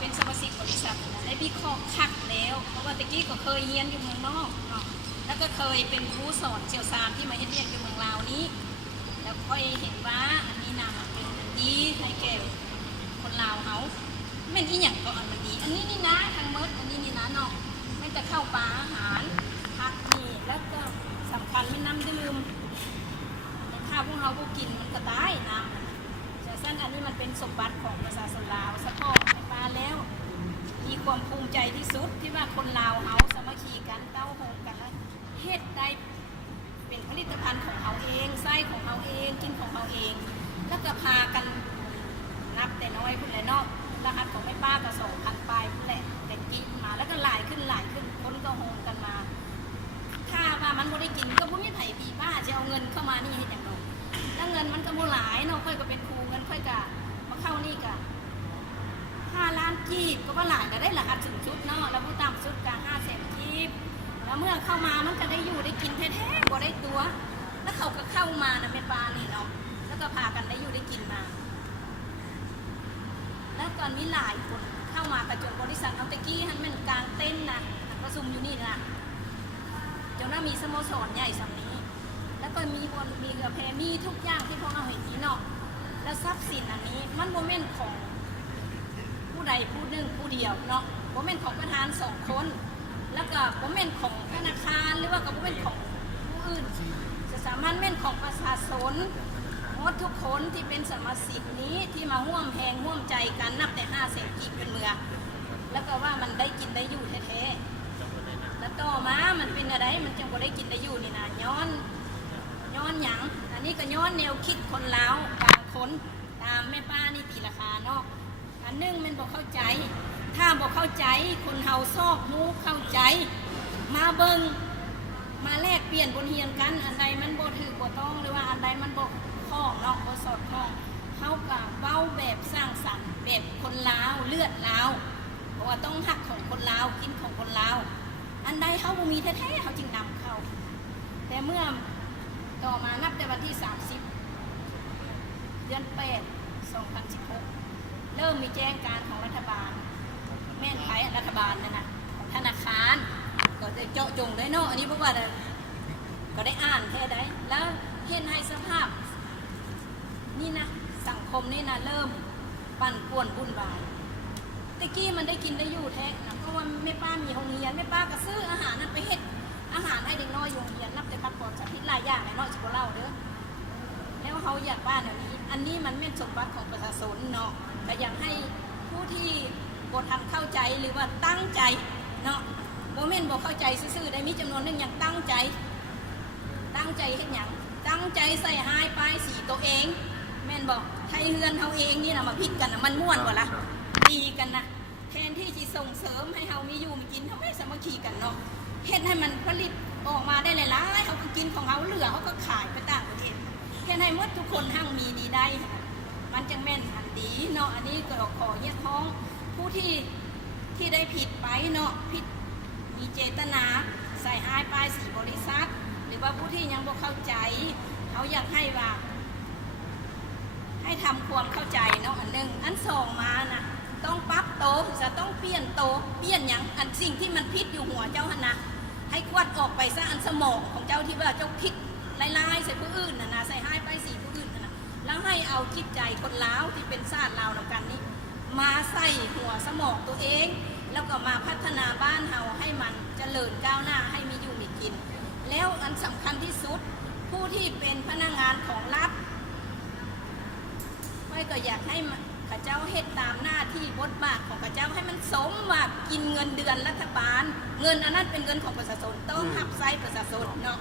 เป็นสมาชิกบริษัทนะได้วิเคราะห์คักแล้วเพราะว่าตะกี้ก็เคยเรียนอยู่เมืองนอกเนาะแล้วก็เคยเป็นครูสอนเชี่ยวชาญที่มาเฮ็ดเรียนอยู่เมืองลาวนี้แล้วค่อยเห็นว่าอันนี้นำเป็นดีให้แก่คนลาวเขาแม่นอีหยังก็อันมันดีอันนี้นี่นะทางเมิดอันนี้นี่นะเนาะไม่จะเข้าปลาอาหารพักนี่แล้วก็สำคัญไม่น้ำดื่มถ้าพวกเราก็กินมันก็ตายน้ำแต่สั้นอันนี้มันเป็นสมบัติของประชาชนลาวสะพอในปลาแล้วมีความภูมิใจที่สุดที่ว่าคนลาวเขาสามัคคีกันเต้าโฮมกันแล้วเฮ็ดได้เป็นผลิตภัณฑ์ของเขาเองไส้ของเขาเองกินของเขาเองแล้วก็พากันนับแต่น้อยคุณแหละเนาะรหัสของแม่ป้าก็2,000ปลายคุณแหละแต่กินมาแล้วก็หลายขึ้นคนก็โฮมกันมาถ้าว่ามันไม่ได้กินก็ไม่มีไผ่ปีป้าจะเอาเงินเข้ามานี่ให้อย่างไรแล้วเงินมันก็โมหลายเนาะค่อยก็เป็นครูเงินค่อยกะมาเข้านี่กะ5 ล้านกีบก็ว่าหลายก็ได้รหัสถึงชุดเนาะแล้วผู้ต่ำชุดกะ500,000กีบแล้วเมื่อเข้ามามันก็ได้อยู่ได้กินแท้ๆบ่ได้ตัวแล้วเขาก็เข้ามานะแม่ปลานี่เนาะแล้วก็พากันได้อยู่ได้กินมาแล้วตอนนี้หลายคนเข้ามากระจนบริษัทเอาตะกี้ฮันเป็นกลางเต้นนะประชุมอยู่นี่นะจนว่ามีสโมสรใหญ่สัมนี้แล้วก็มีคนมีกระเพามีทุกอย่างที่พวกเราเห็นนี้เนาะแล้วทรัพย์สินอันนี้มันโมเมนต์ของผู้ใดผู้หนึ่งผู้เดียวเนาะโมเมนต์ของประธาน2 คนแล้วก็โมเมนต์ของธนาคารหรือว่ากับโมเมนต์ของผู้อื่นจะสามารถเม่นของประชาชนหมดทุกคนที่เป็นสมาชิกนี้ที่มาร่วมแพงร่วมใจกันนับแต่500,000กีบเป็นเมืองแล้วก็ว่ามันได้กินได้อยู่แท้ๆแล้วต่อมามันเป็นอะไรมันจังบ่ได้กินได้อยู่นี่นะย้อนหยังอันนี้ก็ย้อนแนวคิดคนลาวบางคนตามแม่ป้านี่ตีราคาเนาะอันนึงมันบอกเข้าใจถ้าบอกเข้าใจคนเฮาซอกมูเข้าใจมาเบิงมาแลกเปลี่ยนบนเฮียนกันอันใดมันบ่ถือบ่ต้องหรือว่าอันใดมันบ่คล้องเนาะบ่สอดคล้องเฮาก็เว้าแบบสร้างสรรค์แบบคนลาวเลือดลาวเพราะว่าต้องหักของคนลาวกินของคนลาวอันใดเฮาบ่มีแท้ๆเฮาจึงนำเข้าแต่เมื่อต่อมานับแต่วันที่30 เดือน 8 2016เริ่มมีแจ้งการของรัฐบาลแม่นไทยรัฐบาลนั่นนะของธนาคารก็จะเจาะจงได้เนาะอันนี้เพราะว่าก็ได้อ่านแท้ได้แล้วเห็นให้สภาพนี่นะสังคมนี่นะเริ่มปั่นป่วนวุ่นวายตะกี้มันได้กินได้อยู่แท้นะเพราะว่าแม่ป้ามีโรงเรียนแม่ป้าก็ซื้ออาหารนั้นไปเฮ็ดอาหารให้เด็กน้อยโรงเรียนนับแต่พักผ่อนสาธิตหลายอย่างในน้อยสิบ่เล่าเด้อแล้วเขาอยากบ้านแบบนี้อันนี้มันเป็นสมบัติของประชาชนเนาะก็อยากให้ผู้ที่บ่ทันเข้าใจหรือว่าตั้งใจเนาะบ่แม่นบ่เข้าใจซื่อๆได้มีจำนวนนึงอย่างตั้งใจเฮ็ดหยังตั้งใจใส่หายป้ายสีตัวเองแม่นบอกไทยเฮือนเฮาเองนี่นะมาพิดกันนะมันม่วนกว่าละดีกันนะแทนที่จะส่งเสริมให้เฮามีอยู่มีกินเฮาไม่สามัคคีกันเนาะเฮ็ดให้มันผลิตออกมาได้หลายๆเขาก็กินของเขาเหลือเขาก็ขายไปต่างประเทศเฮ็ดให้หมดทุกคนหั่งมีดีได้มันจังแม่นอันดีเนาะอันนี้ก็ขอเรียกร้องผู้ที่ได้ผิดไปเนาะผิดมีเจตนาใส่หายป้ายสีบริษัทหรือว่าผู้ที่ยังบ่เข้าใจเขาอยากให้ว่าให้ทำความเข้าใจเนาะอันหนึ่งอันสองมานะต้องปรับโตจะต้องเปลี่ยนโตเปลี่ยนอย่างอันสิ่งที่มันพิษอยู่หัวเจ้าหนะให้กวาดออกไปซะอันสมองของเจ้าที่ว่าเจ้าคิดลายๆใส่ผู้อื่นนะใส่ให้ไปสีผู้อื่นนะแล้วให้เอาจิตใจคนลาวที่เป็นชาติลาวนำกันนี้มาใส่หัวสมองตัวเองแล้วก็มาพัฒนาบ้านเฮาให้มันเจริญก้าวหน้าให้มีอยู่มีกินแล้วอันสำคัญที่สุดผู้ที่เป็นพนักงานของรัฐไม่ก็อยากให้ข้าเจ้าเฮ็ดตามหน้าที่บทบาทของข้าเจ้าให้มันสมว่ากินเงินเดือนรัฐบาลเงินอันนั้นเป็นเงินของประชาชนต้องหับไส้ประชาชนเนาะ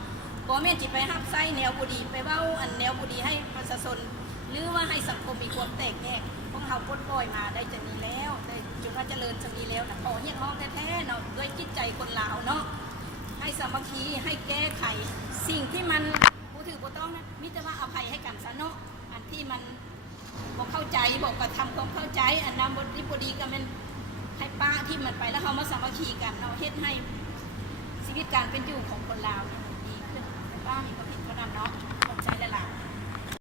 บ่แม่นจิไปหับไส้แนวบุดีไปเว้าอันแนวบุดีให้ประชาชนหรือว่าให้สังคมมีความแตกแยกพวกเขาปลดปล่อยมาได้จะนี้แล้วได้จนว่าเจริญจะนี้แล้วนะขอเรียกร้องแท้ๆเนาะด้วยจิตใจคนลาวเนาะให้สามัคคีให้แก้ไขสิ่งที่มันผู้ถือผู้ต้องนะมิจะว่าอภัยให้กันซะเนาะอันที่มันบอกเข้าใจบอกกระทำความเข้าใจอันนำบทที่พอดีก็มันให้ป้าที่มันไปแล้วเขามาสามัคคีกันเนาะเฮ็ดให้ชีวิตการเป็นอยู่ของคนลาว